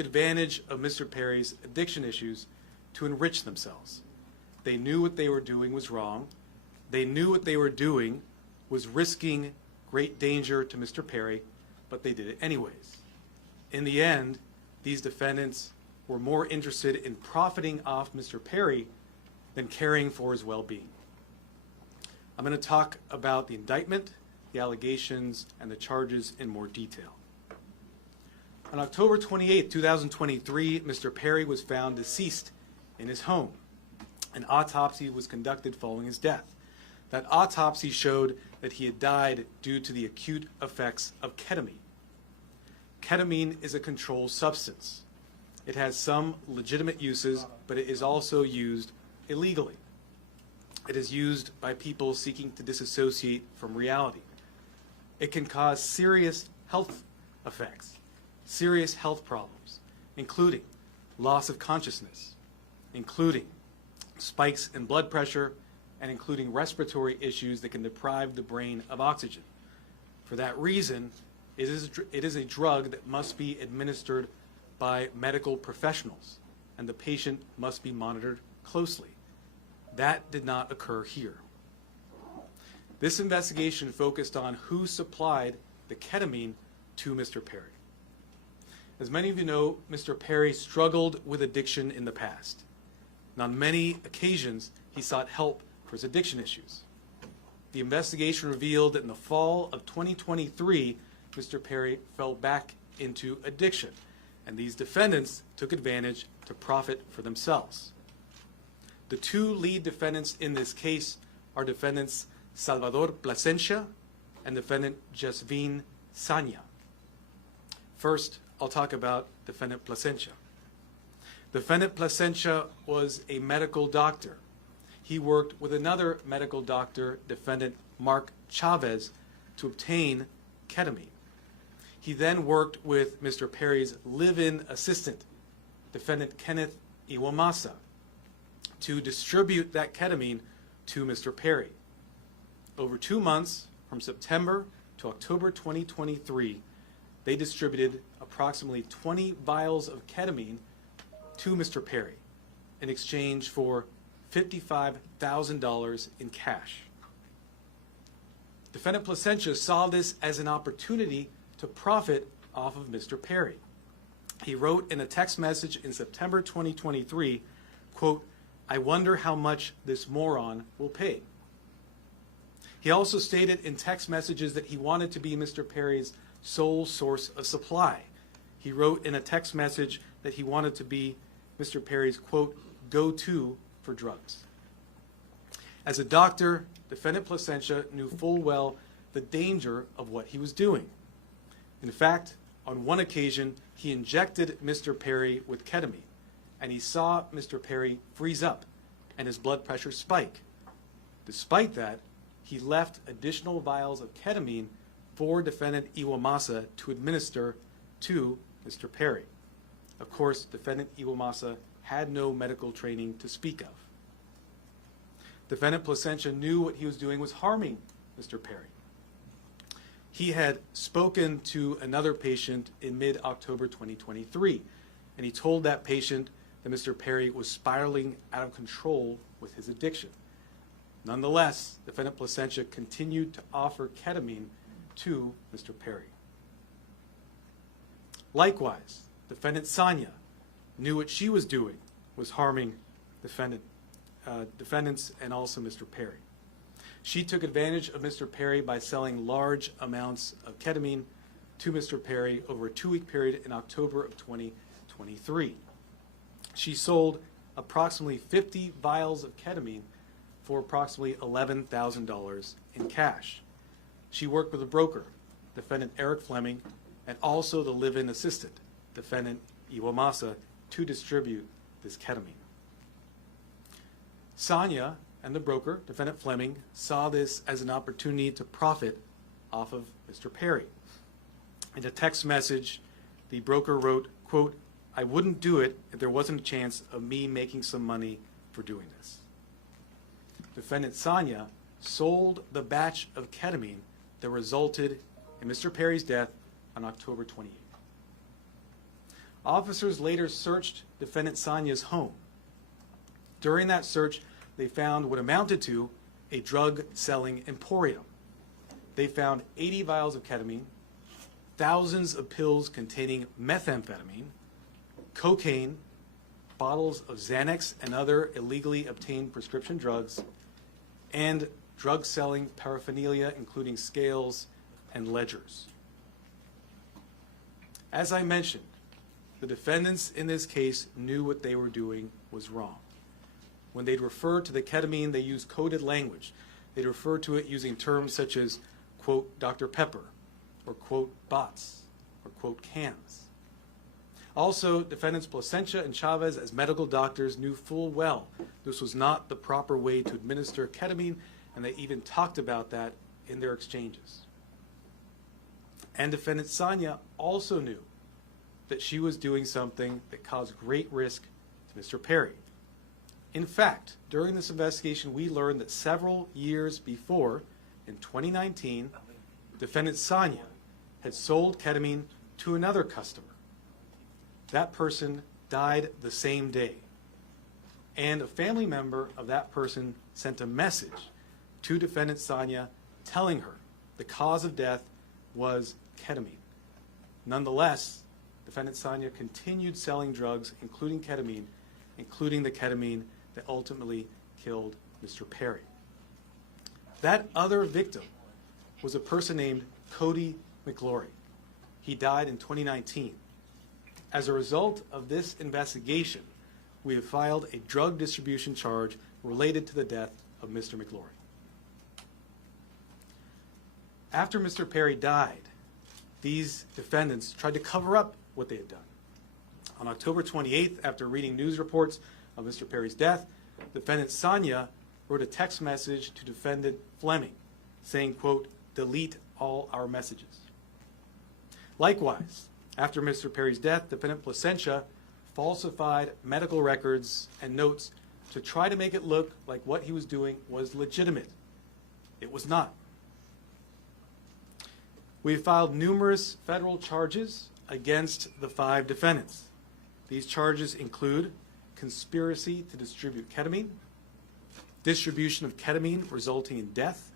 advantage of Mr. Perry's addiction issues to enrich themselves. They knew what they were doing was wrong. They knew what they were doing was risking great danger to Mr. Perry, but they did it anyways. In the end, these defendants were more interested in profiting off Mr. Perry than caring for his well-being. I'm going to talk about the indictment, the allegations, and the charges in more detail. On October 28, 2023, Mr. Perry was found deceased in his home. An autopsy was conducted following his death. That autopsy showed that he had died due to the acute effects of ketamine. Ketamine is a controlled substance. It has some legitimate uses, but it is also used illegally. It is used by people seeking to disassociate from reality. It can cause serious health effects, serious health problems, including loss of consciousness, including spikes in blood pressure, and including respiratory issues that can deprive the brain of oxygen. For that reason, it is a drug that must be administered by medical professionals, and the patient must be monitored closely. That did not occur here. This investigation focused on who supplied the ketamine to Mr. Perry. As many of you know, Mr. Perry struggled with addiction in the past. And on many occasions, he sought help for his addiction issues. The investigation revealed that in the fall of 2023, Mr. Perry fell back into addiction, and these defendants took advantage to profit for themselves. The two lead defendants in this case are defendants Salvador Plasencia and defendant Jasvin Sanya. First, I'll talk about defendant Plasencia. Defendant Plasencia was a medical doctor. He worked with another medical doctor, defendant Mark Chavez, to obtain ketamine. He then worked with Mr. Perry's live-in assistant, defendant Kenneth Iwamasa, to distribute that ketamine to Mr. Perry. Over 2 months, from September to October 2023, they distributed approximately 20 vials of ketamine to Mr. Perry in exchange for $55,000 in cash. Defendant Plasencia saw this as an opportunity to profit off of Mr. Perry. He wrote in a text message in September 2023, quote, "I wonder how much this moron will pay." He also stated in text messages that he wanted to be Mr. Perry's sole source of supply. He wrote in a text message that he wanted to be Mr. Perry's, quote, "go-to for drugs." As a doctor, defendant Plasencia knew full well the danger of what he was doing. In fact, on one occasion, he injected Mr. Perry with ketamine, and he saw Mr. Perry freeze up and his blood pressure spike. Despite that, he left additional vials of ketamine for defendant Iwamasa to administer to Mr. Perry. Of course, defendant Iwamasa had no medical training to speak of. Defendant Plasencia knew what he was doing was harming Mr. Perry. He had spoken to another patient in mid-October 2023, and he told that patient that Mr. Perry was spiraling out of control with his addiction. Nonetheless, defendant Plasencia continued to offer ketamine to Mr. Perry. Likewise, defendant Sanya knew what she was doing was harming defendants and also Mr. Perry. She took advantage of Mr. Perry by selling large amounts of ketamine to Mr. Perry over a 2-week period in October of 2023. She sold approximately 50 vials of ketamine for approximately $11,000 in cash. She worked with a broker, defendant Eric Fleming, and also the live-in assistant, defendant Iwamasa, to distribute this ketamine. Sanya and the broker, defendant Fleming, saw this as an opportunity to profit off of Mr. Perry. In a text message, the broker wrote, quote, "I wouldn't do it if there wasn't a chance of me making some money for doing this." Defendant Sanya sold the batch of ketamine that resulted in Mr. Perry's death on October 28th. Officers later searched defendant Sonia's home. During that search, they found what amounted to a drug-selling emporium. They found 80 vials of ketamine, thousands of pills containing methamphetamine, cocaine, bottles of Xanax and other illegally obtained prescription drugs, and drug-selling paraphernalia, including scales and ledgers. As I mentioned, the defendants in this case knew what they were doing was wrong. When they'd refer to the ketamine, they used coded language. They'd refer to it using terms such as, quote, Dr. Pepper, or quote, bots, or quote, cans. Also, defendants Placencia and Chavez, as medical doctors, knew full well this was not the proper way to administer ketamine, and they even talked about that in their exchanges. And defendant Sonia also knew that she was doing something that caused great risk to Mr. Perry. In fact, during this investigation, we learned that several years before, in 2019, defendant Sonia had sold ketamine to another customer. That person died the same day. And a family member of that person sent a message to defendant Sonia telling her the cause of death was ketamine. Nonetheless, defendant Sonia continued selling drugs, including the ketamine that ultimately killed Mr. Perry. That other victim was a person named Cody McGlory. He died in 2019. As a result of this investigation, we have filed a drug distribution charge related to the death of Mr. McGlory. After Mr. Perry died, these defendants tried to cover up what they had done. On October 28th, after reading news reports of Mr. Perry's death, defendant Sonia wrote a text message to defendant Fleming saying, quote, delete all our messages. Likewise, after Mr. Perry's death, defendant Placencia falsified medical records and notes to try to make it look like what he was doing was legitimate. It was not. We have filed numerous federal charges against the 5 defendants. These charges include conspiracy to distribute ketamine, distribution of ketamine resulting in death,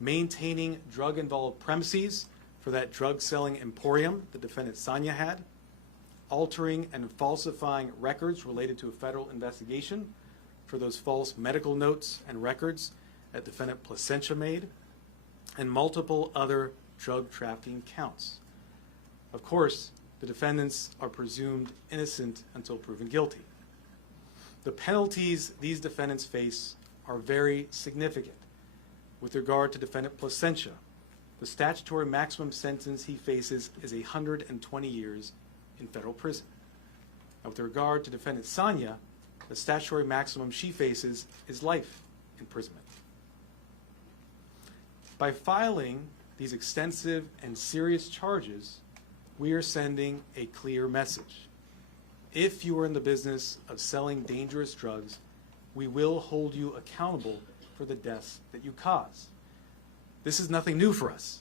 maintaining drug-involved premises for that drug-selling emporium the defendant Sonia had, altering and falsifying records related to a federal investigation for those false medical notes and records that defendant Placencia made, and multiple other drug trafficking counts. Of course, the defendants are presumed innocent until proven guilty. The penalties these defendants face are very significant. With regard to defendant Placencia, the statutory maximum sentence he faces is 120 years in federal prison. And with regard to defendant Sonia, the statutory maximum she faces is life imprisonment. By filing these extensive and serious charges, we are sending a clear message. If you are in the business of selling dangerous drugs, we will hold you accountable for the deaths that you cause. This is nothing new for us.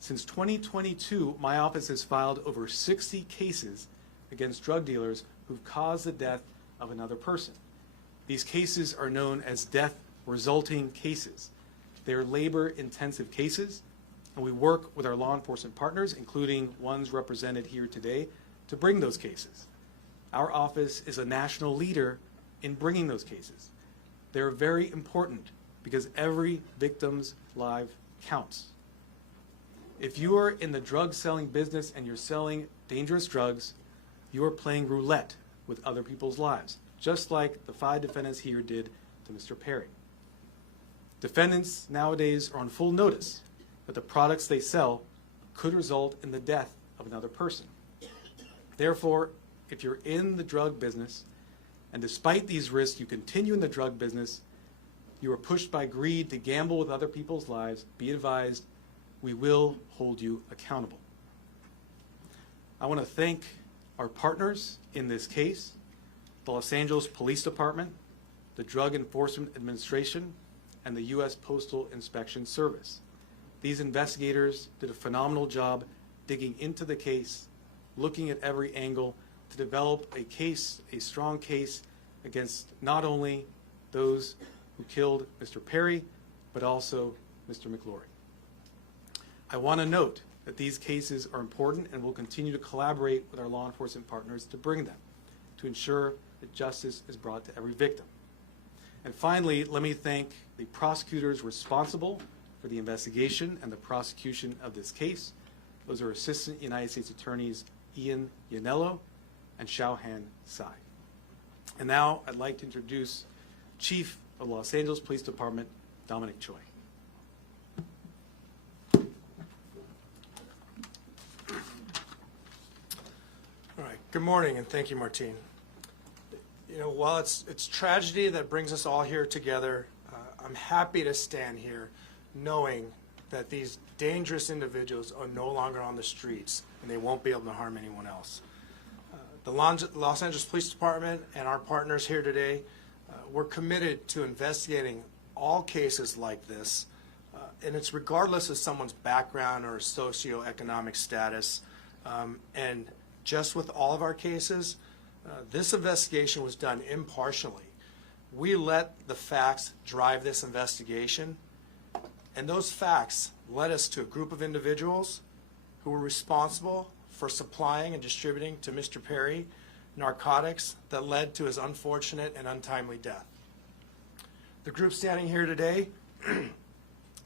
Since 2022, my office has filed over 60 cases against drug dealers who've caused the death of another person. These cases are known as death resulting cases. They are labor-intensive cases, and we work with our law enforcement partners, including ones represented here today, to bring those cases. Our office is a national leader in bringing those cases. They're very important because every victim's life counts. If you are in the drug selling business and you're selling dangerous drugs, you are playing roulette with other people's lives, just like the 5 defendants here did to Mr. Perry. Defendants nowadays are on full notice that the products they sell could result in the death of another person. Therefore, if you're in the drug business, and despite these risks you continue in the drug business, you are pushed by greed to gamble with other people's lives, be advised, we will hold you accountable. I want to thank our partners in this case, the Los Angeles Police Department, the Drug Enforcement Administration, and the U.S. Postal Inspection Service. These investigators did a phenomenal job digging into the case, looking at every angle to develop a case, a strong case, against not only those who killed Mr. Perry, but also Mr. McLaury. I want to note that these cases are important and will continue to collaborate with our law enforcement partners to bring them, to ensure that justice is brought to every victim. And finally, let me thank the prosecutors responsible for the investigation and the prosecution of this case. Those are Assistant United States Attorneys Ian Yanello and Xiaohan Tsai. And now I'd like to introduce Chief of Los Angeles Police Department, Dominic Choi. All right. Good morning, and thank you, Martine. You know, while it's tragedy that brings us all here together, I'm happy to stand here knowing that these dangerous individuals are no longer on the streets and they won't be able to harm anyone else. The Los Angeles Police Department and our partners here today, we're committed to investigating all cases like this, and it's regardless of someone's background or socioeconomic status. And just with all of our cases, this investigation was done impartially. We let the facts drive this investigation, and those facts led us to a group of individuals who were responsible for supplying and distributing to Mr. Perry narcotics that led to his unfortunate and untimely death. The group standing here today,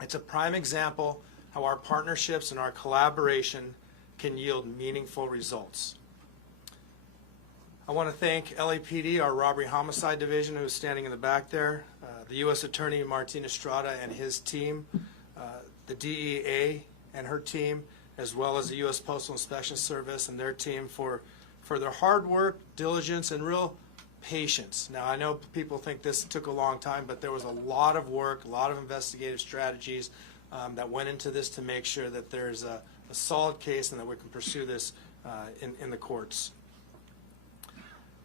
it's a prime example how our partnerships and our collaboration can yield meaningful results. I want to thank LAPD, our Robbery Homicide Division, who is standing in the back there, the U.S. Attorney Martin Estrada and his team, the DEA and her team, as well as the U.S. Postal Inspection Service and their team for their hard work, diligence, and real patience. Now, I know people think this took a long time, but there was a lot of work, a lot of investigative strategies that went into this to make sure that there's a solid case and that we can pursue this in the courts.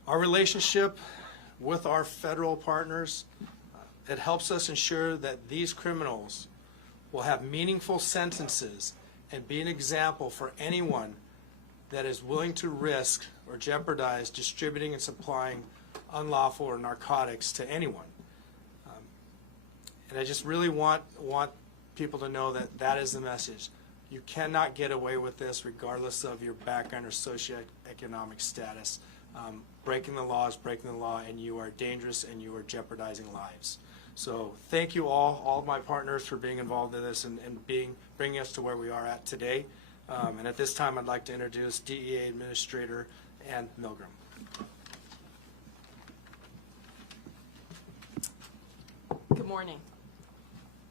Our relationship with our federal partners, it helps us ensure that these criminals will have meaningful sentences and be an example for anyone that is willing to risk or jeopardize distributing and supplying unlawful or narcotics to anyone. And I just really want people to know that that is the message. You cannot get away with this regardless of your background or socioeconomic status. Breaking the law is breaking the law, and you are dangerous and you are jeopardizing lives. So thank you all of my partners for being involved in this and bringing us to where we are at today. And at this time, I'd like to introduce DEA Administrator Ann Milgram. Good morning.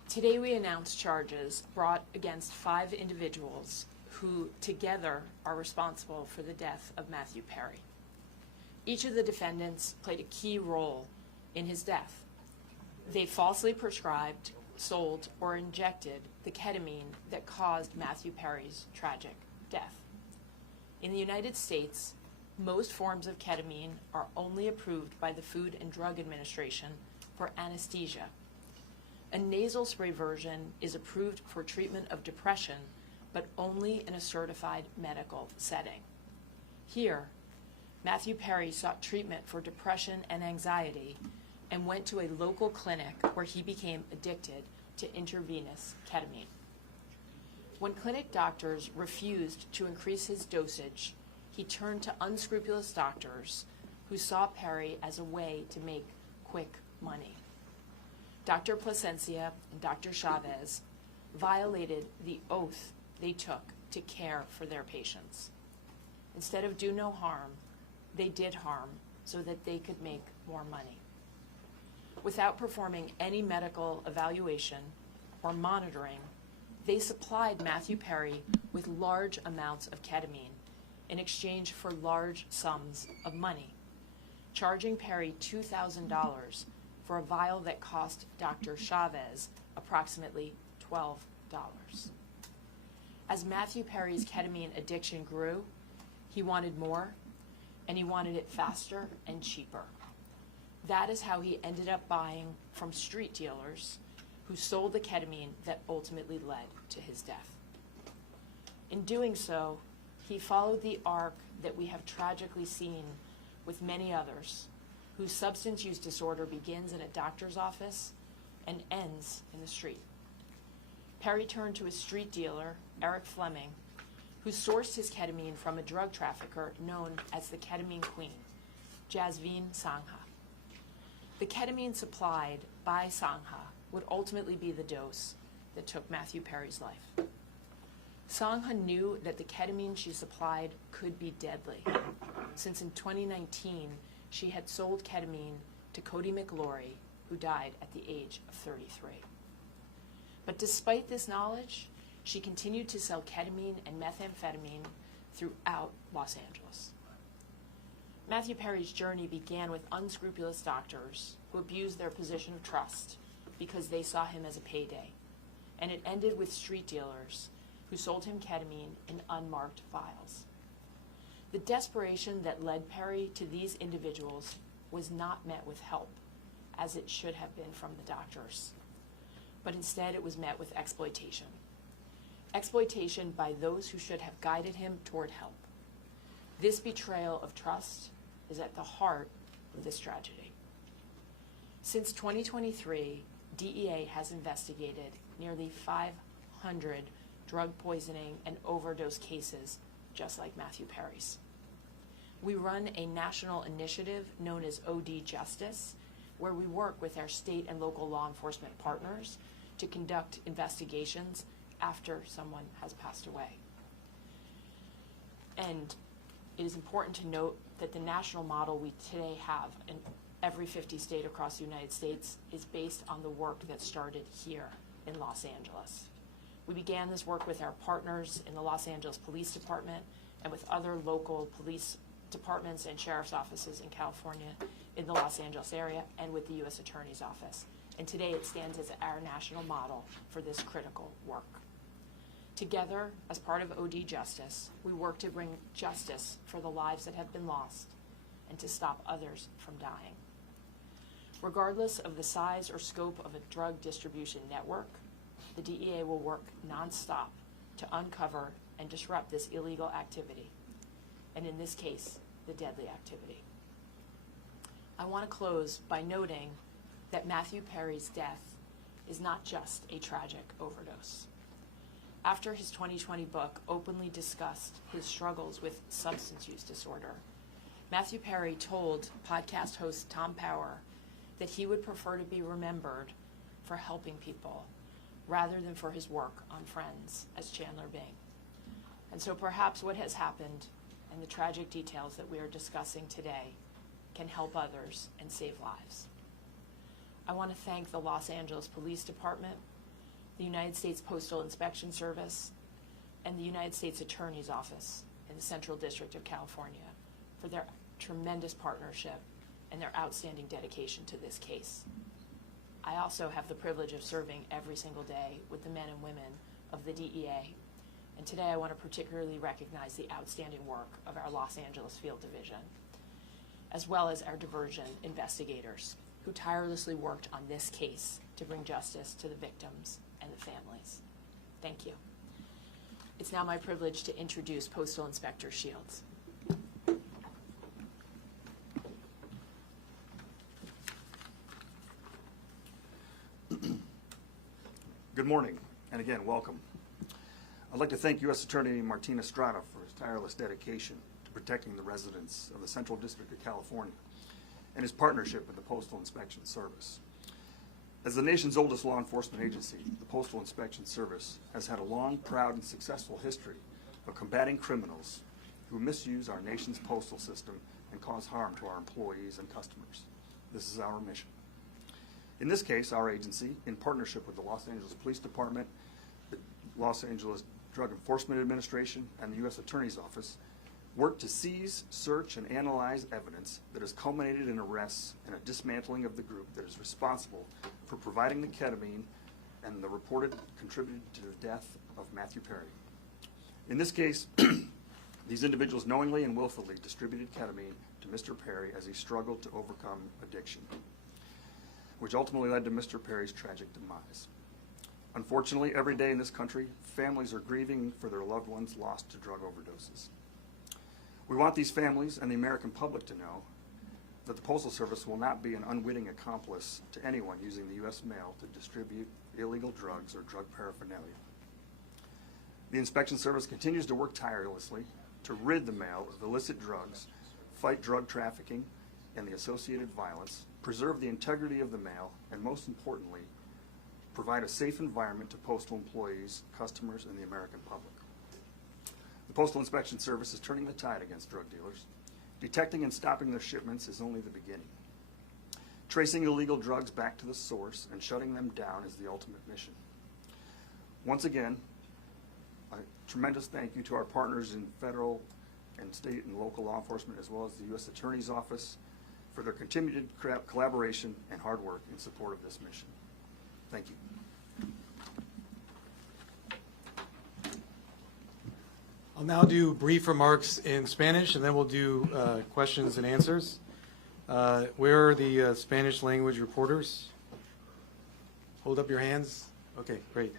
Today we announce charges brought against 5 individuals who together are responsible for the death of Matthew Perry. Each of the defendants played a key role in his death. They falsely prescribed, sold, or injected the ketamine that caused Matthew Perry's tragic death. In the United States, most forms of ketamine are only approved by the Food and Drug Administration for anesthesia. A nasal spray version is approved for treatment of depression, but only in a certified medical setting. Here, Matthew Perry sought treatment for depression and anxiety and went to a local clinic where he became addicted to intravenous ketamine. When clinic doctors refused to increase his dosage, he turned to unscrupulous doctors who saw Perry as a way to make quick money. Dr. Plasencia and Dr. Chavez violated the oath they took to care for their patients. Instead of do no harm, they did harm so that they could make more money. Without performing any medical evaluation or monitoring, they supplied Matthew Perry with large amounts of ketamine in exchange for large sums of money, charging Perry $2,000 for a vial that cost Dr. Chavez approximately $12. As Matthew Perry's ketamine addiction grew, he wanted more, and he wanted it faster and cheaper. That is how he ended up buying from street dealers who sold the ketamine that ultimately led to his death. In doing so, he followed the arc that we have tragically seen with many others, whose substance use disorder begins in a doctor's office and ends in the street. Perry turned to his street dealer, Eric Fleming, who sourced his ketamine from a drug trafficker known as the Ketamine Queen, Jasveen Sangha. The ketamine supplied by Sangha would ultimately be the dose that took Matthew Perry's life. Sangha knew that the ketamine she supplied could be deadly, since in 2019 she had sold ketamine to Cody McLaury, who died at the age of 33. But despite this knowledge, she continued to sell ketamine and methamphetamine throughout Los Angeles. Matthew Perry's journey began with unscrupulous doctors who abused their position of trust because they saw him as a payday, and it ended with street dealers who sold him ketamine in unmarked vials. The desperation that led Perry to these individuals was not met with help, as it should have been from the doctors, but instead it was met with exploitation. Exploitation by those who should have guided him toward help. This betrayal of trust is at the heart of this tragedy. Since 2023, DEA has investigated nearly 500 drug poisoning and overdose cases just like Matthew Perry's. We run a national initiative known as OD Justice, where we work with our state and local law enforcement partners to conduct investigations after someone has passed away. And it is important to note that the national model we today have in every 50 state across the United States is based on the work that started here in Los Angeles. We began this work with our partners in the Los Angeles Police Department and with other local police departments and sheriff's offices in California, in the Los Angeles area, and with the U.S. Attorney's Office. And today it stands as our national model for this critical work. Together, as part of OD Justice, we work to bring justice for the lives that have been lost and to stop others from dying. Regardless of the size or scope of a drug distribution network, the DEA will work nonstop to uncover and disrupt this illegal activity, and in this case, the deadly activity. I want to close by noting that Matthew Perry's death is not just a tragic overdose. After his 2020 book openly discussed his struggles with substance use disorder, Matthew Perry told podcast host Tom Power that he would prefer to be remembered for helping people rather than for his work on Friends as Chandler Bing. And so perhaps what has happened and the tragic details that we are discussing today can help others and save lives. I want to thank the Los Angeles Police Department, the United States Postal Inspection Service, and the United States Attorney's Office in the Central District of California for their tremendous partnership and their outstanding dedication to this case. I also have the privilege of serving every single day with the men and women of the DEA, and today I want to particularly recognize the outstanding work of our Los Angeles Field Division, as well as our diversion investigators who tirelessly worked on this case to bring justice to the victims and the families. Thank you. It's now my privilege to introduce Postal Inspector Shields. Good morning, and again, welcome. I'd like to thank U.S. Attorney Martin Estrada for his tireless dedication to protecting the residents of the Central District of California and his partnership with the Postal Inspection Service. As the nation's oldest law enforcement agency, the Postal Inspection Service has had a long, proud, and successful history of combating criminals who misuse our nation's postal system and cause harm to our employees and customers. This is our mission. In this case, our agency, in partnership with the Los Angeles Police Department, the Los Angeles Drug Enforcement Administration, and the U.S. Attorney's Office, worked to seize, search, and analyze evidence that has culminated in arrests and a dismantling of the group that is responsible for providing the ketamine and the reported contributed to the death of Matthew Perry. In this case, these individuals knowingly and willfully distributed ketamine to Mr. Perry as he struggled to overcome addiction, which ultimately led to Mr. Perry's tragic demise. Unfortunately, every day in this country, families are grieving for their loved ones lost to drug overdoses. We want these families and the American public to know that the Postal Service will not be an unwitting accomplice to anyone using the U.S. mail to distribute illegal drugs or drug paraphernalia. The Inspection Service continues to work tirelessly to rid the mail of illicit drugs, fight drug trafficking and the associated violence, preserve the integrity of the mail, and most importantly, provide a safe environment to postal employees, customers, and the American public. The Postal Inspection Service is turning the tide against drug dealers. Detecting and stopping their shipments is only the beginning. Tracing illegal drugs back to the source and shutting them down is the ultimate mission. Once again, a tremendous thank you to our partners in federal and state and local law enforcement, as well as the U.S. Attorney's Office, for their continued collaboration and hard work in support of this mission. Thank you. I'll now do brief remarks in Spanish, and then we'll do questions and answers. Where are the Spanish language reporters? Hold up your hands. Okay, great.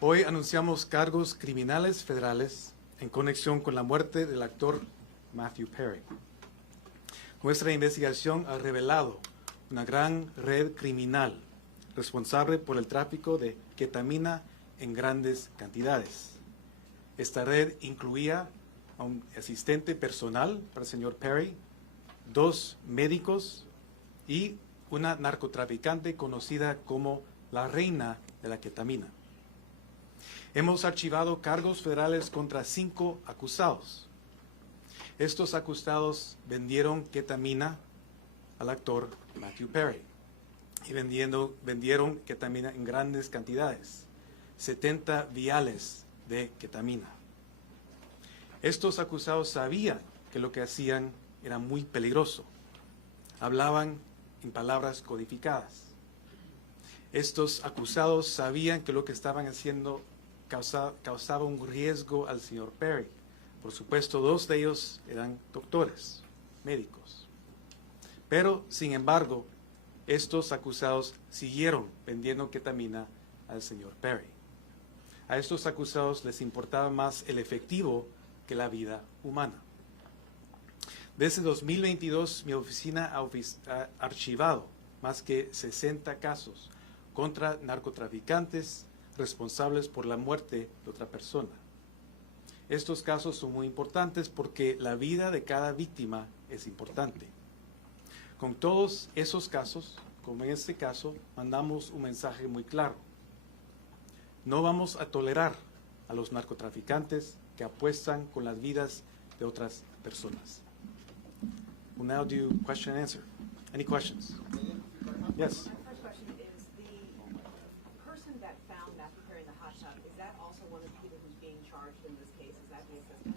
Hoy anunciamos cargos criminales federales en conexión con la muerte del actor Matthew Perry. Nuestra investigación ha revelado una gran red criminal responsable por el tráfico de ketamina en grandes cantidades. Esta red incluía a un asistente personal para el señor Perry, 2 médicos y una narcotraficante conocida como la reina de la ketamina. Hemos archivado cargos federales contra 5 acusados. Estos acusados vendieron ketamina al actor Matthew Perry y vendieron ketamina en grandes cantidades, 70 viales de ketamina. Estos acusados sabían que lo que hacían era muy peligroso. Hablaban en palabras codificadas. Estos acusados sabían que lo que estaban haciendo causaba un riesgo al señor Perry. Por supuesto, 2 de ellos eran doctores, médicos. Pero, sin embargo, estos acusados siguieron vendiendo ketamina al señor Perry. A estos acusados les importaba más el efectivo que la vida humana. Desde 2022, mi oficina ha archivado más que 60 casos contra narcotraficantes responsables por la muerte de otra persona. Estos casos son muy importantes porque la vida de cada víctima es importante. Con todos esos casos, como en este caso, mandamos un mensaje muy claro. No vamos a tolerar a los narcotraficantes que apuestan con las vidas de otras personas. We'll now do question and answer. Any questions? Yes. My first question is, the person that found Matthew Perry in the hot tub, is that also one of the people who's being charged in this case? Is that the assistant?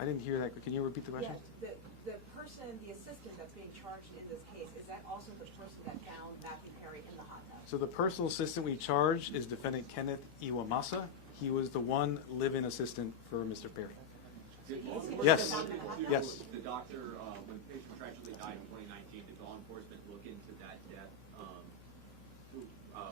I didn't hear that. Can you repeat the question? Yes, the person, the assistant that's being charged in this case, is that also the person that found Matthew Perry in the hot tub? So the personal assistant we charged is Defendant Kenneth Iwamasa. He was the one live-in assistant for Mr. Perry. Yes. Yes. The doctor, when the patient tragically died in 2019, did law enforcement look into that death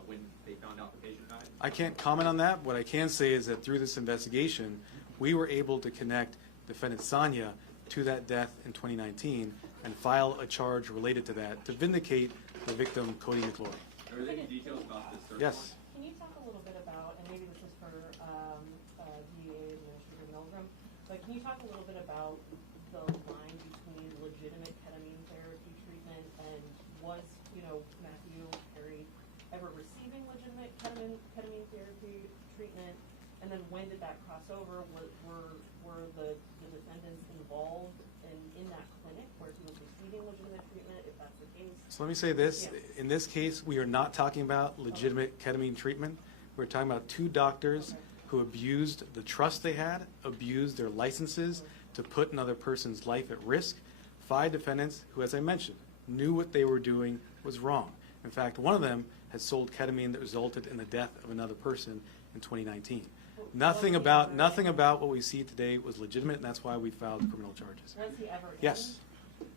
when they found out the patient died? I can't comment on that. What I can say is that through this investigation, we were able to connect Defendant Sanya to that death in 2019 and file a charge related to that to vindicate the victim, Cody McLaury. Are there any details about this search? Yes. Can you talk a little bit about, and maybe this is for DEA Administrator Milgram, but can you talk a little bit about the line between legitimate ketamine therapy treatment and was, Matthew Perry ever receiving legitimate ketamine therapy treatment? And then when did that cross over? Were the defendants involved in that clinic where he was receiving legitimate treatment, if that's the case? So let me say this. Yeah. In this case, we are not talking about legitimate ketamine treatment. We're talking about 2 doctors who abused the trust they had, abused their licenses to put another person's life at risk. 5 defendants who, as I mentioned, knew what they were doing was wrong. In fact, one of them had sold ketamine that resulted in the death of another person in 2019. Nothing about what we see today was legitimate, and that's why we filed criminal charges. Was he ever Yes.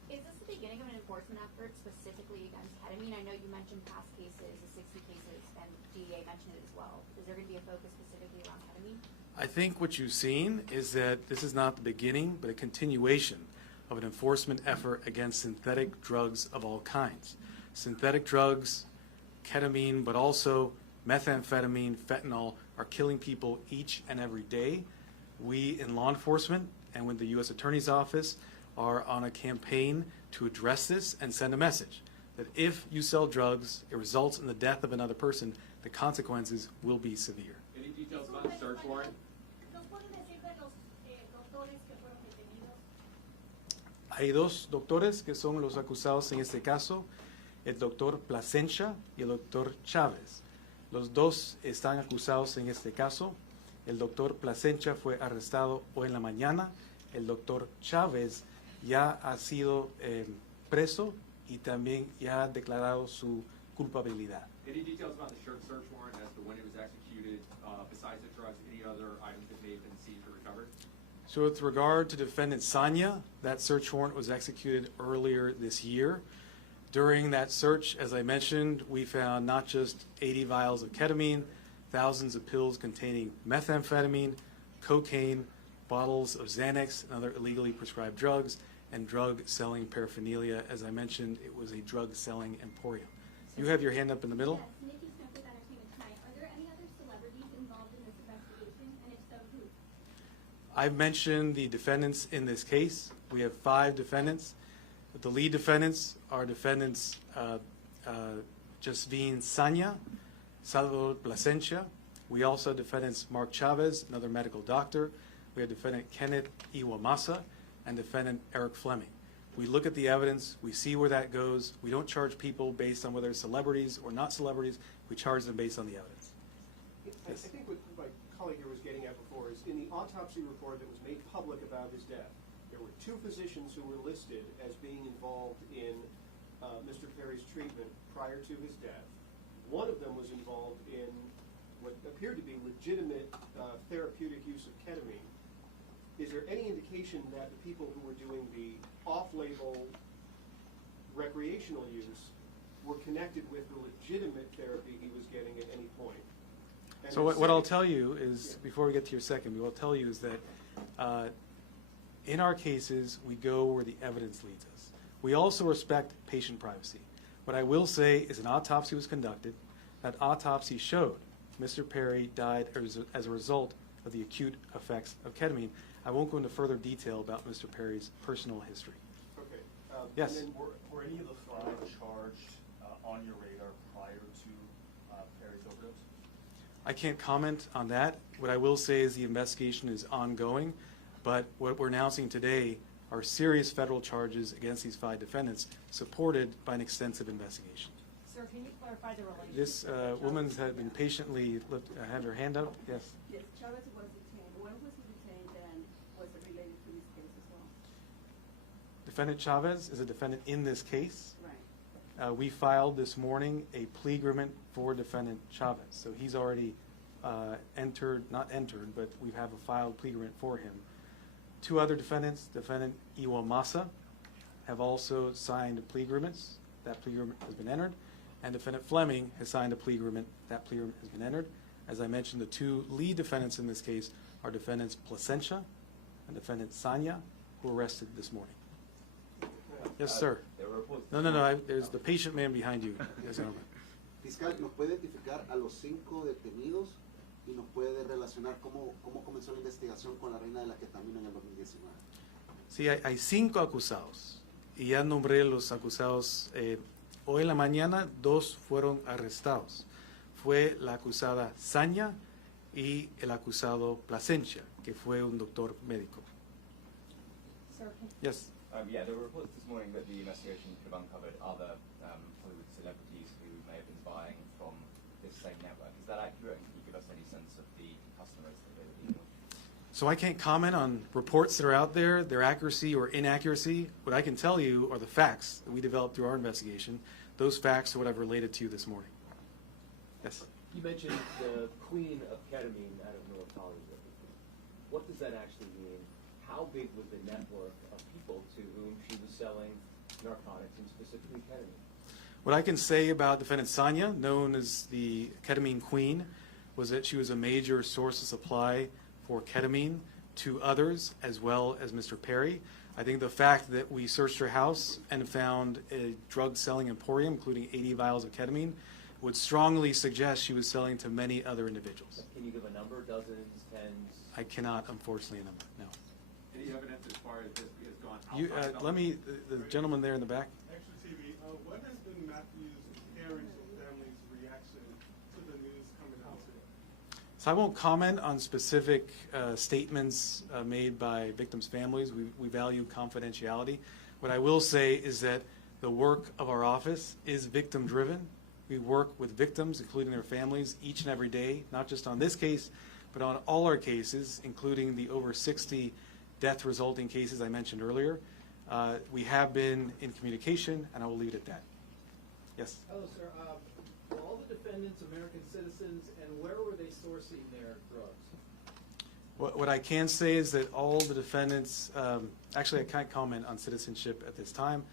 Is this the beginning of an enforcement effort specifically against ketamine? I know you mentioned past cases, the 60 cases, and DEA mentioned it as well. Is there going to be a focus specifically around ketamine? I think what you've seen is that this is not the beginning, but a continuation of an enforcement effort against synthetic drugs of all kinds. Synthetic drugs, ketamine, but also methamphetamine, fentanyl, are killing people each and every day. We in law enforcement and with the U.S. Attorney's Office are on a campaign to address this and send a message that if you sell drugs, it results in the death of another person, the consequences will be severe. Any details about the search warrant? Hay dos doctores que son los acusados en este caso, el doctor Plasencia y el doctor Chávez. Los dos están acusados en este caso. El doctor Plasencia fue arrestado hoy en la mañana. El doctor Chávez ya ha sido preso y también ya ha declarado su culpabilidad. Any details about the search warrant as to when it was executed, besides the drugs, any other items that may have been seized or recovered? So with regard to defendant Sanya, that search warrant was executed earlier this year. During that search, as I mentioned, we found not just 80 vials of ketamine, thousands of pills containing methamphetamine, cocaine, bottles of Xanax and other illegally prescribed drugs, and drug-selling paraphernalia. As I mentioned, it was a drug-selling emporium. You have your hand up in the middle. Yes, Nikki Smith with Entertainment Tonight. Are there any other celebrities involved in this investigation, and if so, who? I've mentioned the defendants in this case. We have 5 defendants. The lead defendants are defendants Jasvine Sanya, Salvador Plasencia. We also have defendants Mark Chavez, another medical doctor. We have defendant Kenneth Iwamasa and defendant Eric Fleming. We look at the evidence, we see where that goes. We don't charge people based on whether they're celebrities or not celebrities. We charge them based on the evidence. I think what my colleague here was getting at before is in the autopsy report that was made public about his death, there were 2 physicians who were listed as being involved in Mr. Perry's treatment prior to his death. One of them was involved in what appeared to be legitimate therapeutic use of ketamine. Is there any indication that the people who were doing the off-label recreational use were connected with the legitimate therapy he was getting at any point? And So what I'll tell you is, before we get to your second, what I'll tell you is that in our cases, we go where the evidence leads us. We also respect patient privacy. What I will say is an autopsy was conducted. That autopsy showed Mr. Perry died as a result of the acute effects of ketamine. I won't go into further detail about Mr. Perry's personal history. Okay. Yes. And then Were any of the 5 charged on your radar prior to Perry's overdose? I can't comment on that. What I will say is the investigation is ongoing, but what we're announcing today are serious federal charges against these 5 defendants, supported by an extensive investigation. Sir, can you clarify the relationship? This woman has been patiently had her hand up. Yes. Yes, Chavez was detained. When was he detained, and was it related to this case as well? Defendant Chavez is a defendant in this case. Right. We filed this morning a plea agreement for defendant Chavez. So he's already not entered, but we have a filed plea agreement for him. 2 other defendants, defendant Iwamasa, have also signed plea agreements. That plea agreement has been entered. And defendant Fleming has signed a plea agreement. That plea agreement has been entered. As I mentioned, the 2 lead defendants in this case are defendants Plasencia and defendant Sanya, who were arrested this morning. Yes, sir. No. There's the patient man behind you. Yes, sir. Fiscal, ¿nos puede identificar a los 5 detenidos y nos puede relacionar cómo comenzó la investigación con la reina de la ketamina en el 2019? Sí, hay 5 acusados y ya nombré los acusados. Hoy en la mañana 2 fueron arrestados. Fue la acusada Sanya y el acusado Plasencia, que fue un doctor médico. Sir, Yes. Yeah, there were reports this morning that the investigation could have uncovered other Hollywood celebrities who may have been buying from this same network. Is that accurate? Can you give us any sense of the customers that they were dealing with? So I can't comment on reports that are out there, their accuracy or inaccuracy. What I can tell you are the facts that we developed through our investigation. Those facts are what I've related to you this morning. Yes. You mentioned the queen of ketamine out of North Hollywood. What does that actually mean? How big was the network of people to whom she was selling narcotics, and specifically ketamine. What I can say about defendant Sonia, known as the ketamine queen, was that she was a major source of supply for ketamine to others as well as Mr. Perry. I think the fact that we searched her house and found a drug-selling emporium, including 80 vials of ketamine, would strongly suggest she was selling to many other individuals. Can you give a number, dozens, tens? I cannot, unfortunately, a number, no. Any evidence as far as this has gone outside? Let me, the gentleman there in the back. Extra TV, what has been Matthew's parents or family's reaction to the news coming out today? So I won't comment on specific statements made by victims' families. We value confidentiality. What I will say is that the work of our office is victim-driven. We work with victims, including their families, each and every day, not just on this case, but on all our cases, including the over 60 death-resulting cases I mentioned earlier. We have been in communication, and I will leave it at that. Yes? Hello, sir. Were all the defendants American citizens, and where were they sourcing their drugs? What I can say is that all the defendants, actually I can't comment on citizenship at this time.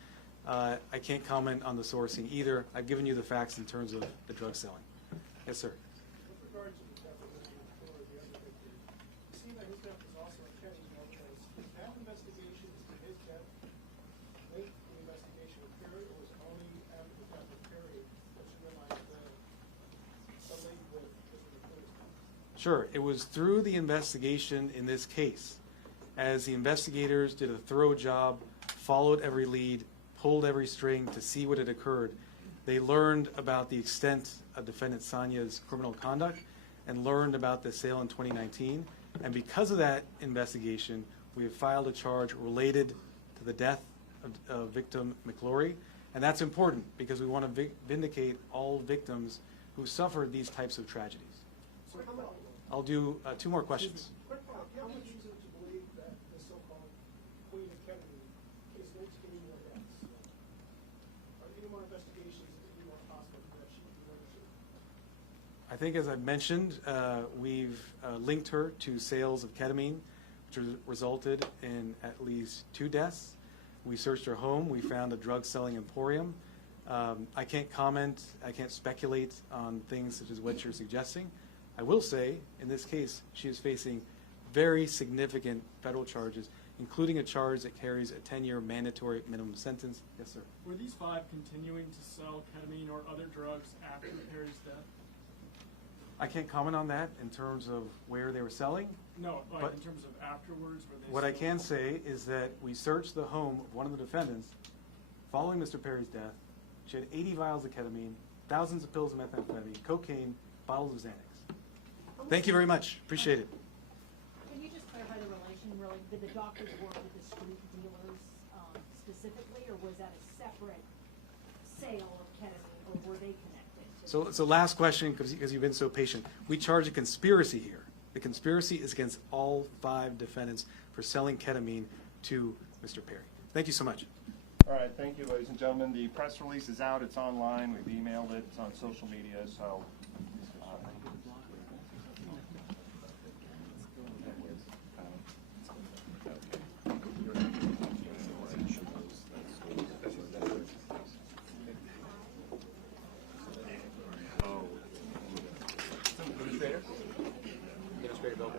I can't comment on the sourcing either. I've given you the facts in terms of the drug selling. Yes, sir. With regard to the definition for the other victim, you see that his death was also a ketamine overdose. Did that investigation into his death link the investigation of Perry, or was it only after the death of Perry that you realized the link with Mr. Perry's death? Sure. It was through the investigation in this case, as the investigators did a thorough job, followed every lead, pulled every string to see what had occurred. They learned about the extent of defendant Sonia's criminal conduct and learned about the sale in 2019. And because of that investigation, we have filed a charge related to the death of victim McLaurie. And that's important because we want to vindicate all victims who suffered these types of tragedies. So how much? I'll do 2 more questions. Quick follow-up. How much reason to believe that the so-called queen of ketamine is linked to any more deaths? Are there any more investigations that you want possible that she could be linked to? I think, as I've mentioned, we've linked her to sales of ketamine, which resulted in at least 2 deaths. We searched her home. We found a drug-selling emporium. I can't comment. I can't speculate on things such as what you're suggesting. I will say, in this case, she is facing very significant federal charges, including a charge that carries a 10-year mandatory minimum sentence. Yes, sir. Were these 5 continuing to sell ketamine or other drugs after Perry's death? I can't comment on that in terms of where they were selling. No, like but in terms of afterwards, were they what I still- can say is that we searched the home of one of the defendants following Mr. Perry's death. She had 80 vials of ketamine, thousands of pills of methamphetamine, cocaine, bottles of Xanax. Thank you very much. Appreciate it. Can you just clarify the relation, really? Did the doctors work with the street dealers specifically, or was that a separate sale of ketamine, or were they connected? So last question, because you've been so patient. We charge a conspiracy here. The conspiracy is against all 5 defendants for selling ketamine to Mr. Perry. Thank you so much. All right, thank you, ladies and gentlemen. The press release is out. It's online. We've emailed it. It's on social media. So. Administrator Bill.